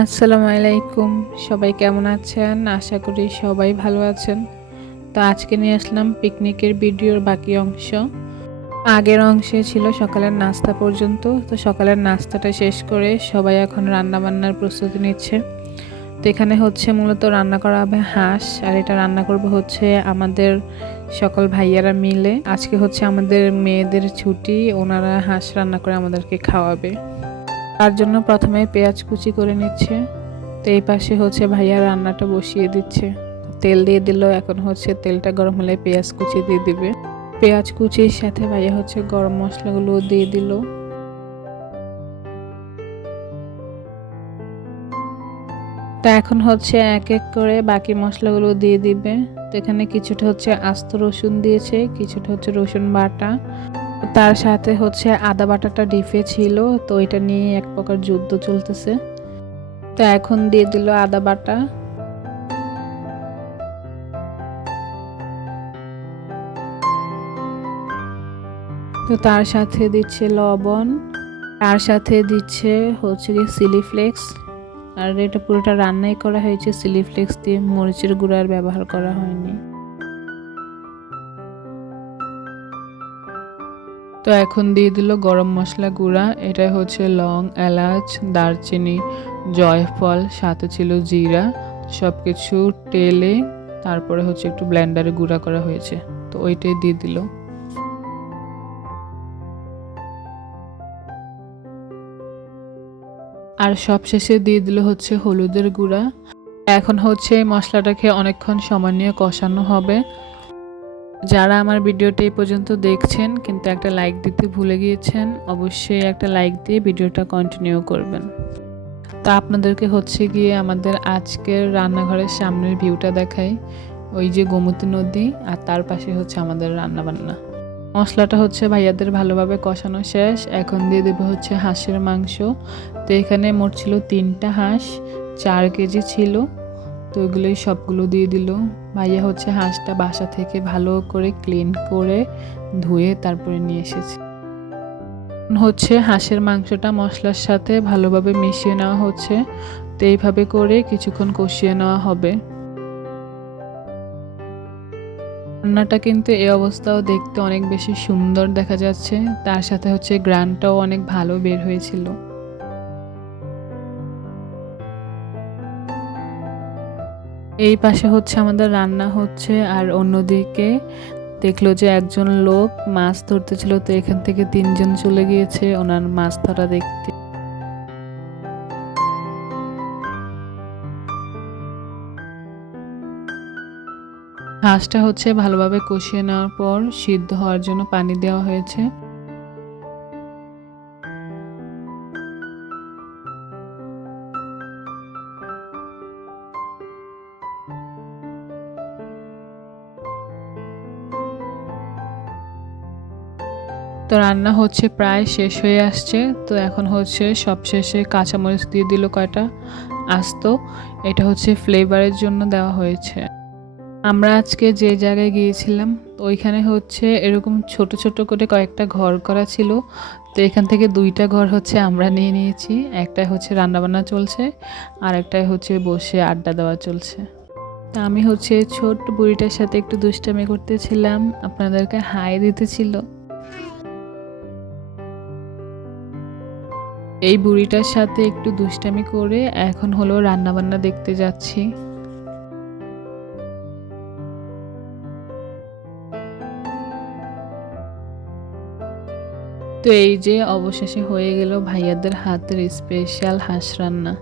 আসসালামু আলাইকুম। সবাই কেমন আছেন? আশা করি সবাই ভালো আছেন। তো আজকে নিয়ে আসলাম পিকনিকের ভিডিওর বাকি অংশ। আগের অংশে ছিল সকালের নাস্তা পর্যন্ত। তো সকালের নাস্তাটা শেষ করে সবাই এখন রান্নাবান্নার প্রস্তুতি নিচ্ছে। তো এখানে হচ্ছে মূলত রান্না করা হবে হাঁস, আর এটা রান্না করব হচ্ছে আমাদের সকল ভাইয়ারা মিলে। আজকে হচ্ছে আমাদের মেয়েদের ছুটি, ওনারা হাঁস রান্না করে আমাদেরকে খাওয়াবে। তার জন্য প্রথমে পেঁয়াজ কুচি করে নিচ্ছে। তো এই পাশে হচ্ছে ভাইয়া রান্নাটা বসিয়ে দিচ্ছে। তেল দিয়ে দিল, এখন হচ্ছে তেলটা গরম হলে পেঁয়াজ কুচি দিয়ে দিবে। পেঁয়াজ কুচির সাথে ভাইয়া হচ্ছে গরম মশলাগুলো দিয়ে দিল। তা এখন হচ্ছে এক এক করে বাকি মশলাগুলো দিয়ে দিবে। তো এখানে কিছুটা হচ্ছে আস্ত রসুন দিয়েছে, কিছুটা হচ্ছে রসুন বাটা, তার সাথে হচ্ছে আদা বাটাটা ডিপে ছিল, তো এটা নিয়ে এক প্রকার যুদ্ধ চলতেছে। তো এখন দিয়ে দিল আদা বাটা। তো তার সাথে দিচ্ছে লবণ, তার সাথে দিচ্ছে হচ্ছে কি চিলি ফ্লেক্স। আর এটা পুরোটা রান্নাই করা হয়েছে চিলি ফ্লেক্স দিয়ে, মরিচের গুঁড়ার ব্যবহার করা হয়নি। তো এখন দিয়ে দিল গরম মশলা গুঁড়া। এটা হচ্ছে লং, এলাচ, দারচিনি, জয়ফল, সাথে ছিল জিরা, সব কিছু টেলে তারপরে হচ্ছে একটু ব্লেন্ডারে গুঁড়া করা হয়েছে, তো ওইটাই দিয়ে দিল। আর সবশেষে দিয়ে দিল হচ্ছে হলুদের গুঁড়া। এখন হচ্ছে মশলাটাকে অনেকক্ষণ সময় নিয়ে কষানো হবে। যারা আমার ভিডিওটা এই পর্যন্ত দেখছেন কিন্তু একটা লাইক দিতে ভুলে গিয়েছেন, অবশ্যই একটা লাইক দিয়ে ভিডিওটা কন্টিনিউ করবেন। তা আপনাদেরকে হচ্ছে গিয়ে আমাদের আজকের রান্নাঘরের সামনের ভিউটা দেখাই। ওই যে গোমতী নদী, আর তার পাশে হচ্ছে আমাদের রান্নাবান্না। মশলাটা হচ্ছে ভাইয়াদের ভালোভাবে কষানো শেষ। এখন দিয়ে দেবো হচ্ছে হাঁসের মাংস। তো এখানে মোট ছিল 3টা হাঁস, 4 কেজি ছিল। তো ওইগুলোই সবগুলো দিয়ে দিল। ভাইয়া হচ্ছে হাঁসটা বাসা থেকে ভালো করে ক্লিন করে ধুয়ে তারপরে নিয়ে এসেছে। হচ্ছে হাঁসের মাংসটা মশলার সাথে ভালোভাবে মিশিয়ে নেওয়া হচ্ছে। তো এইভাবে করে কিছুক্ষণ কষিয়ে নেওয়া হবে। রান্নাটা কিন্তু এই অবস্থাও দেখতে অনেক বেশি সুন্দর দেখা যাচ্ছে, তার সাথে হচ্ছে গ্রানটাও অনেক ভালো বের হয়েছিল। এই পাশে হচ্ছে আমাদের রান্না হচ্ছে, আর অন্যদিকে দেখলো যে একজন লোক মাছ ধরতেছিল, তো এখান থেকে 3জন চলে গিয়েছে ওনার মাছ ধরা দেখতে। হাঁসটা হচ্ছে ভালোভাবে কষিয়ে নেওয়ার পর সিদ্ধ হওয়ার জন্য পানি দেওয়া হয়েছে। তো রান্না হচ্ছে প্রায় শেষ হয়ে আসছে। তো এখন হচ্ছে সবশেষে কাঁচামরিচ দিয়ে দিল কয়টা আস্ত, এটা হচ্ছে ফ্লেভারের জন্য দেওয়া হয়েছে। আমরা আজকে যে জায়গায় গিয়েছিলাম তো ওইখানে হচ্ছে এরকম ছোট ছোট করে কয়েকটা ঘর করা ছিল। তো এখান থেকে 2টা ঘর হচ্ছে আমরা নিয়ে নিয়েছি, একটাই হচ্ছে রান্নাবান্না চলছে, আর একটাই হচ্ছে বসে আড্ডা দেওয়া চলছে। তা আমি হচ্ছে ছোট্ট বুড়িটার সাথে একটু দুষ্টামি করতেছিলাম, আপনাদেরকে হাই দিতেছিল। এই বুড়িটার সাথে একটু দুষ্টামি করে এখন হলো রান্নাবান্না দেখতে যাচ্ছি। তো এই যে অবশেষে হয়ে গেল ভাইয়াদের হাতের স্পেশাল হাঁস রান্না।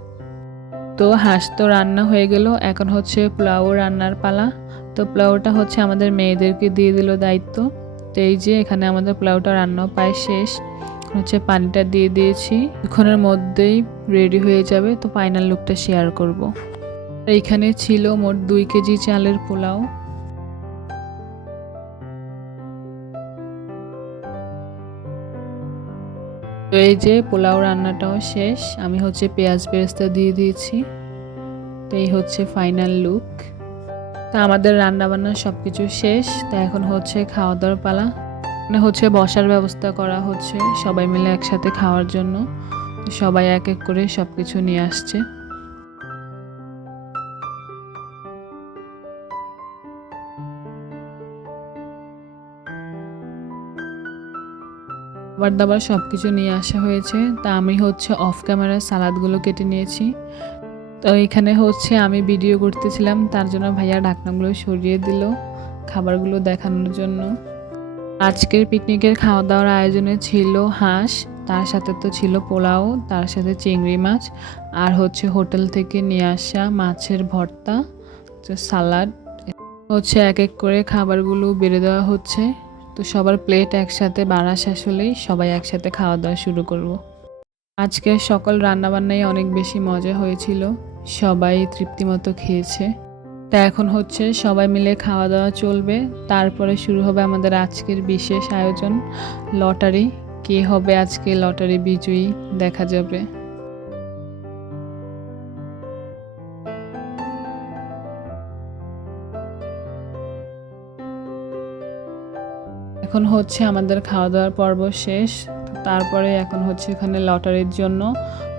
তো হাঁস তো রান্না হয়ে গেল, এখন হচ্ছে পোলাও রান্নার পালা। তো পোলাওটা হচ্ছে আমাদের মেয়েদেরকে দিয়ে দিল দায়িত্ব। তো এই যে এখানে আমাদের পোলাওটা রান্না প্রায় শেষ, হচ্ছে পানিটা দিয়ে দিয়েছি, কিছুক্ষণের মধ্যেই রেডি হয়ে যাবে। তো ফাইনাল লুকটা শেয়ার করব। এইখানে ছিল মোট 2 কেজি চালের পোলাও। তো এই যে পোলাও রান্নাটাও শেষ, আমি হচ্ছে পেঁয়াজ বেরেস্তা দিয়ে দিয়েছি। তো এই হচ্ছে ফাইনাল লুক। তা আমাদের রান্না বান্না সবকিছু শেষ, তা এখন হচ্ছে খাওয়া দাওয়ার পালা। মানে হচ্ছে বসার ব্যবস্থা করা হচ্ছে সবাই মিলে একসাথে খাওয়ার জন্য। সবাই এক এক করে সবকিছু নিয়ে আসছে। খাবার দাবার সবকিছু নিয়ে আসা হয়েছে। তা আমি হচ্ছে অফ ক্যামেরা সালাদগুলো কেটে নিয়েছি। তো এখানে হচ্ছে আমি ভিডিও করতেছিলাম, তার জন্য ভাইয়া ঢাকনাগুলো সরিয়ে দিল খাবারগুলো দেখানোর জন্য। আজকের পিকনিকের খাওয়া দাওয়ার আয়োজনে ছিল হাঁস, তার সাথে তো ছিল পোলাও, তার সাথে চিংড়ি মাছ, আর হচ্ছে হোটেল থেকে নিয়ে আসা মাছের ভর্তা, সালাড। হচ্ছে এক এক করে খাবারগুলো বেড়ে দেওয়া হচ্ছে। তো সবার প্লেট একসাথে বাড়া শেষ হলেই সবাই একসাথে খাওয়া দাওয়া শুরু করব। আজকে সকল রান্নাবান্নাই অনেক বেশি মজা হয়েছিল, সবাই তৃপ্তিমতো খেয়েছে। তা এখন হচ্ছে সবাই মিলে খাওয়া দাওয়া চলবে, তারপরে শুরু হবে আমাদের আজকের বিশেষ আয়োজন, লটারি। কে হবে আজকে লটারি বিজয়ী দেখা যাবে। এখন হচ্ছে আমাদের খাওয়া দাওয়ার পর্ব শেষ। তারপরে এখন হচ্ছে এখানে লটারির জন্য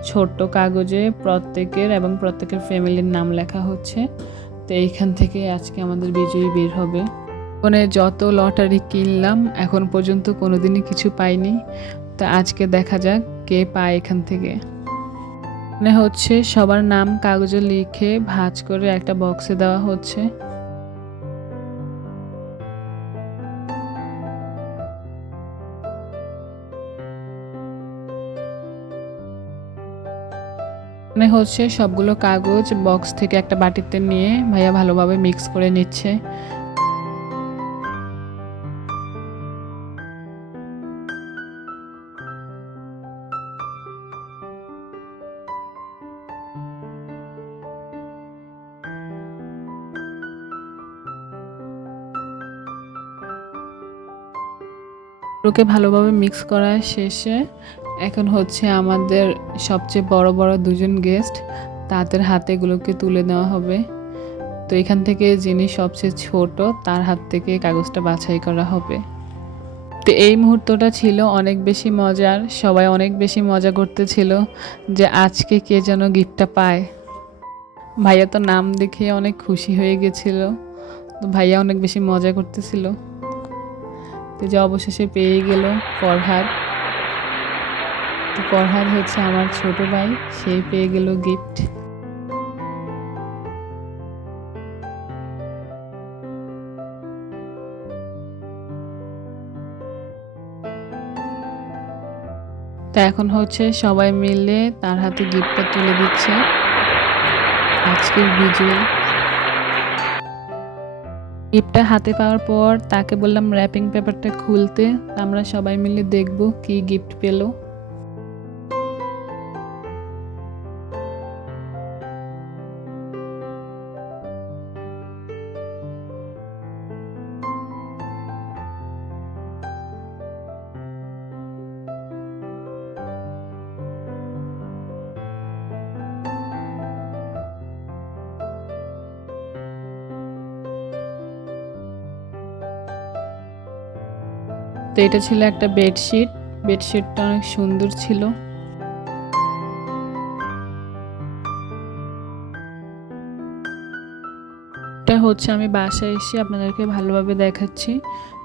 ছোট্ট কাগজে প্রত্যেকের এবং প্রত্যেকের ফ্যামিলির নাম লেখা হচ্ছে। তো এইখান থেকে আজকে আমাদের বিজয়ী বের হবে। মানে যত লটারি কিনলাম এখন পর্যন্ত কোনোদিনই কিছু পাইনি। তো আজকে দেখা যাক কে পায় এখান থেকে। মানে হচ্ছে সবার নাম কাগজে লিখে ভাঁজ করে একটা বক্সে দেওয়া হচ্ছে। মানে হচ্ছে সবগুলো কাগজ বক্স থেকে একটা বাটিতে নিয়ে ভাইয়া ভালোভাবে মিক্স করে নিচ্ছে। ওকে ভালোভাবে মিক্স করা শেষে এখন হচ্ছে আমাদের সবচেয়ে বড় বড় দুজন গেস্ট, তাদের হাতে এগুলোকে তুলে দেওয়া হবে। তো এখান থেকে যিনি সবচেয়ে ছোট তার হাত থেকে কাগজটা বাছাই করা হবে। তো এই মুহূর্তটা ছিল অনেক বেশি মজার, সবাই অনেক বেশি মজা করতেছিল যে আজকে কে যেন গিফটটা পায়। ভাইয়া তো নাম দেখে অনেক খুশি হয়ে গেছিল, তো ভাইয়া অনেক বেশি মজা করতেছিল। তো যে অবশেষে পেয়ে গেল ফরহাদ। তো ফরহাদ হচ্ছে আমার ছোট ভাই, সেই পেয়ে গেল গিফট। তো এখন হচ্ছে সবাই মিলে তার হাতে গিফটটা তুলে দিচ্ছে আজকের বিজয়ী। গিফটটা হাতে পাওয়ার পর তাকে বললাম র্যাপিং পেপারটা খুলতে, আমরা সবাই মিলে দেখব কি গিফট পেল। তো এটা ছিল একটা বেডশিট, বেডশিটটা অনেক সুন্দর ছিল। এটা হচ্ছে আমি বাসায় এসে আপনাদেরকে ভালোভাবে দেখাচ্ছি।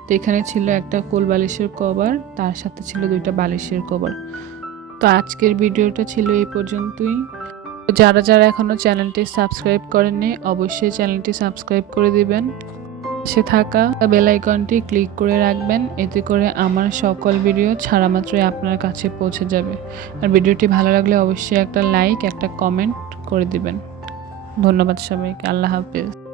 তো এখানে ছিল একটা কোল বালিশের কভার, তার সাথে ছিল দুইটা বালিশের কভার। তো আজকের ভিডিওটা ছিল এই পর্যন্তই। যারা যারা এখনো চ্যানেলটি সাবস্ক্রাইব করেননি অবশ্যই চ্যানেলটি সাবস্ক্রাইব করে দিবেন, পাশে থাকা বেল আইকনটি ক্লিক করে রাখবেন, এতে করে আমার সকল ভিডিও ছাড়া মাত্রই আপনার কাছে পৌঁছে যাবে। আর ভিডিওটি ভালো লাগলে অবশ্যই একটা লাইক একটা কমেন্ট করে দিবেন। ধন্যবাদ সবাইকে, আল্লাহ হাফেজ।